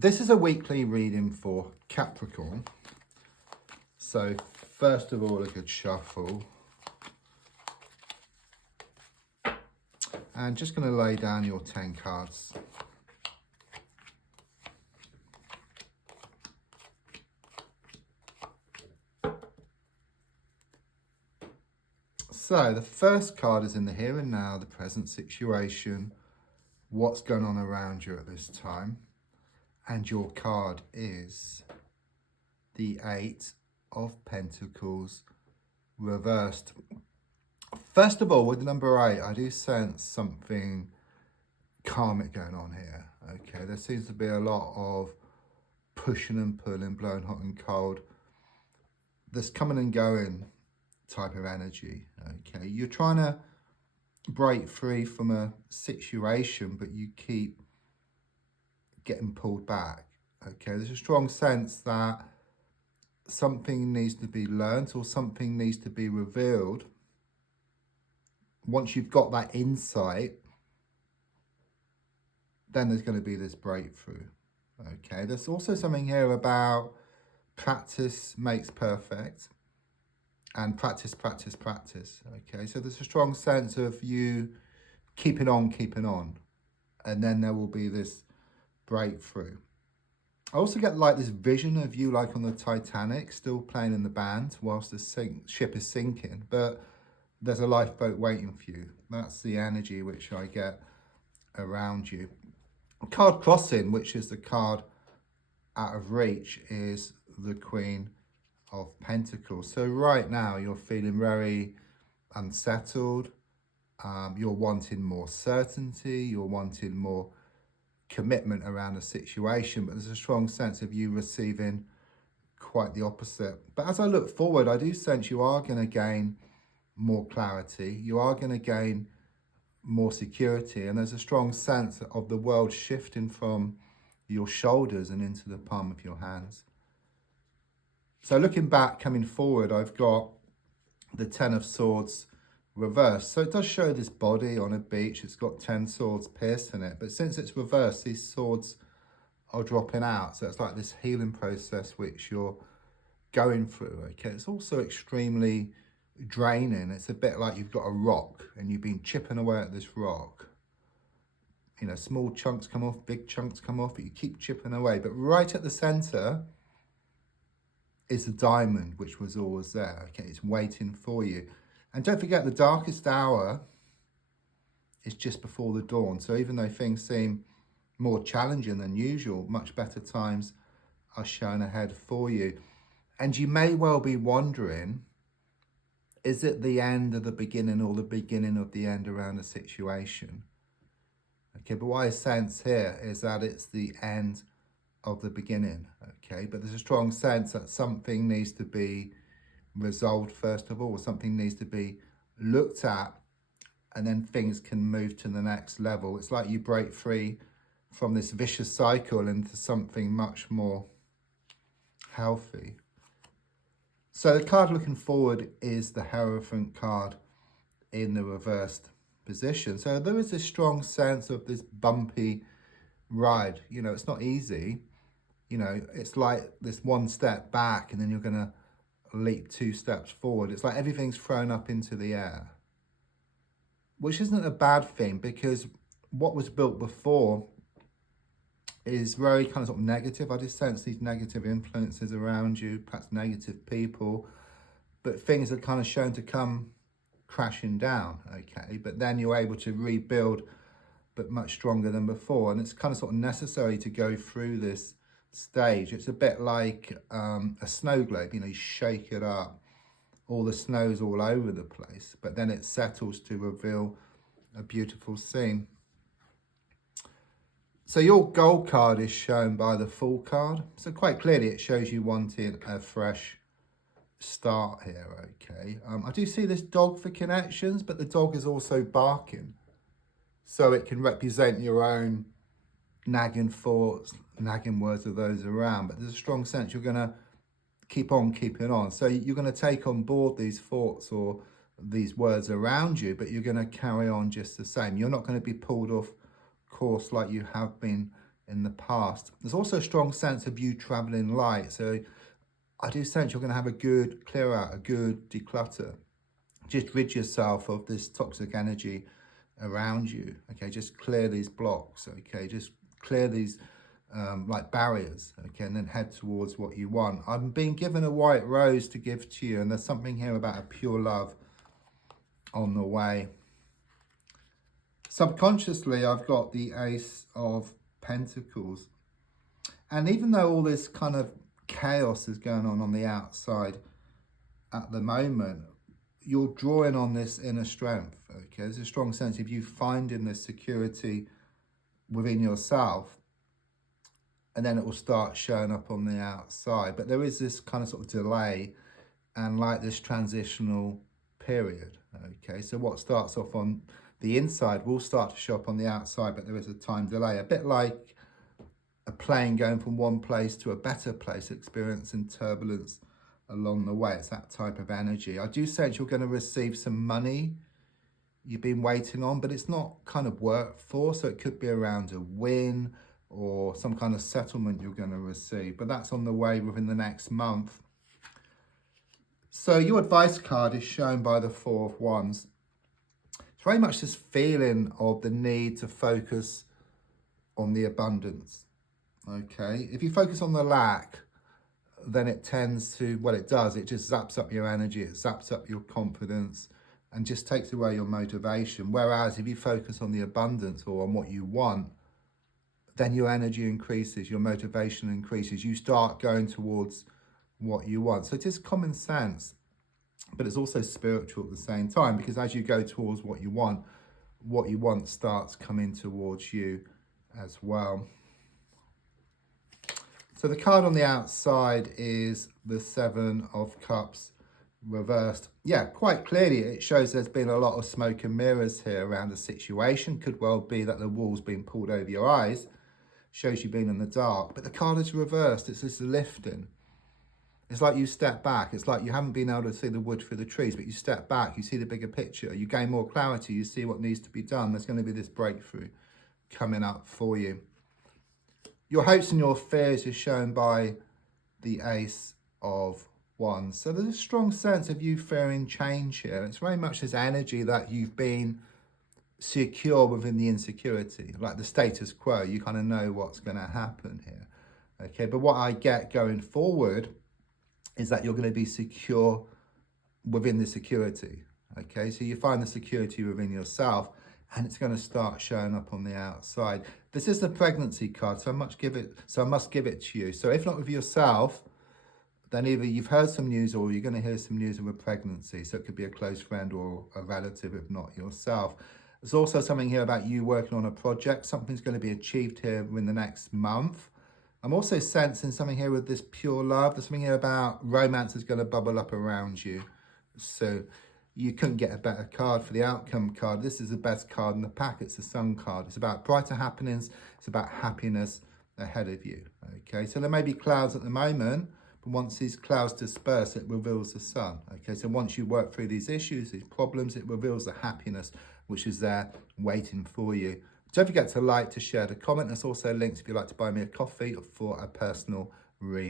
This is a weekly reading for Capricorn. So first of all, a good shuffle. And just going to lay down your 10 cards. So the first card is in the here and now, the present situation, what's going on around you at this time. And your card is the 8 of Pentacles reversed. First of all, with number 8, I do sense something karmic going on here. Okay, there seems to be a lot of pushing and pulling, blowing hot and cold. This coming and going type of energy. Okay, you're trying to break free from a situation, but you keep getting pulled back. Okay, there's a strong sense that something needs to be learnt or something needs to be revealed. Once you've got that insight, then there's going to be this breakthrough. Okay, there's also something here about practice makes perfect, and practice, practice, practice. Okay, so there's a strong sense of you keeping on, and then there will be this breakthrough. I also get like this vision of you like on the Titanic, still playing in the band whilst the ship is sinking, but there's a lifeboat waiting for you. That's the energy which I get around you. Card crossing, which is the card out of reach, is the Queen of Pentacles. So right now you're feeling very unsettled. You're wanting more certainty. You're wanting more commitment around a situation, but there's a strong sense of you receiving quite the opposite. But as I look forward, I do sense you are going to gain more clarity. You are going to gain more security, and there's a strong sense of the world shifting from your shoulders and into the palm of your hands. So looking back, coming forward, I've got the 10 of Swords reversed. So it does show this body on a beach. It's got 10 swords pierced in it. But since it's reversed, these swords are dropping out. So it's like this healing process which you're going through. Okay, it's also extremely draining. It's a bit like you've got a rock and you've been chipping away at this rock. You know, small chunks come off, big chunks come off, but you keep chipping away. But right at the center is the diamond, which was always there. Okay, it's waiting for you. And don't forget, the darkest hour is just before the dawn. So even though things seem more challenging than usual, much better times are shown ahead for you. And you may well be wondering, is it the end of the beginning or the beginning of the end around a situation? Okay, but what I sense here is that it's the end of the beginning. Okay, but there's a strong sense that something needs to be resolved first of all. Something needs to be looked at, and then things can move to the next level. It's like you break free from this vicious cycle into something much more healthy. So the card looking forward is the Hierophant card in the reversed position. So there is this strong sense of this bumpy ride. You know, it's not easy. You know, it's like this one step back and then you're going to leap 2 steps forward. It's like everything's thrown up into the air, which isn't a bad thing, because what was built before is very kind of sort of negative. I just sense these negative influences around you, perhaps negative people, but things are kind of shown to come crashing down. Okay, but then you're able to rebuild, but much stronger than before. And it's kind of sort of necessary to go through this stage. It's a bit like a snow globe. You know, you shake it up, all the snow's all over the place, but then it settles to reveal a beautiful scene. So your gold card is shown by the Fool card. So quite clearly it shows you wanted a fresh start here. Okay, I do see this dog for connections, but the dog is also barking, so it can represent your own nagging thoughts, nagging words of those around. But there's a strong sense you're going to keep on keeping on. So you're going to take on board these thoughts or these words around you, but you're going to carry on just the same. You're not going to be pulled off course like you have been in the past. There's also a strong sense of you traveling light. So I do sense you're going to have a good clear out, a good declutter. Just rid yourself of this toxic energy around you. Okay, just clear these blocks. Okay, just clear these like barriers. Okay, and then head towards what you want. I'm being given a white rose to give to you, and there's something here about a pure love on the way. Subconsciously, I've got the Ace of Pentacles. And even though all this kind of chaos is going on the outside at the moment, you're drawing on this inner strength. Okay, there's a strong sense of you finding this security within yourself, and then it will start showing up on the outside. But there is this kind of sort of delay and like this transitional period. Okay, so what starts off on the inside will start to show up on the outside, but there is a time delay, a bit like a plane going from one place to a better place, experiencing turbulence along the way. It's that type of energy. I do sense you're going to receive some money you've been waiting on, but it's not kind of worked for, so it could be around a win or some kind of settlement you're going to receive, but that's on the way within the next month. So your advice card is shown by the Four of Wands. It's very much this feeling of the need to focus on the abundance. Okay, if you focus on the lack, then it tends to, what it does, it just zaps up your energy, it zaps up your confidence and just takes away your motivation. Whereas if you focus on the abundance or on what you want, then your energy increases, your motivation increases, you start going towards what you want. So it is common sense, but it's also spiritual at the same time, because as you go towards what you want starts coming towards you as well. So the card on the outside is the Seven of Cups reversed. Yeah, quite clearly it shows there's been a lot of smoke and mirrors here around the situation. Could well be that the wool's been pulled over your eyes, shows you've been in the dark, but the card is reversed. It's this lifting. It's like you step back. It's like you haven't been able to see the wood through the trees, but you step back, you see the bigger picture, you gain more clarity, you see what needs to be done. There's going to be this breakthrough coming up for you. Your hopes and your fears is shown by the Ace of Wands. So there's a strong sense of you fearing change here. It's very much this energy that you've been secure within the insecurity, like the status quo. You kind of know what's going to happen here. Okay, but what I get going forward is that you're going to be secure within the security. Okay, so you find the security within yourself, and it's going to start showing up on the outside. This is the pregnancy card, so I must give it to you. So if not with yourself, then either you've heard some news or you're going to hear some news of a pregnancy. So it could be a close friend or a relative, if not yourself. There's also something here about you working on a project. Something's going to be achieved here in the next month. I'm also sensing something here with this pure love. There's something here about romance is going to bubble up around you. So you couldn't get a better card for the outcome card. This is the best card in the pack. It's the Sun card. It's about brighter happenings. It's about happiness ahead of you. Okay, so there may be clouds at the moment, but once these clouds disperse, it reveals the sun. Okay, so once you work through these issues, these problems, it reveals the happiness which is there waiting for you. Don't forget to like, to share, to comment. There's also links if you'd like to buy me a coffee for a personal read.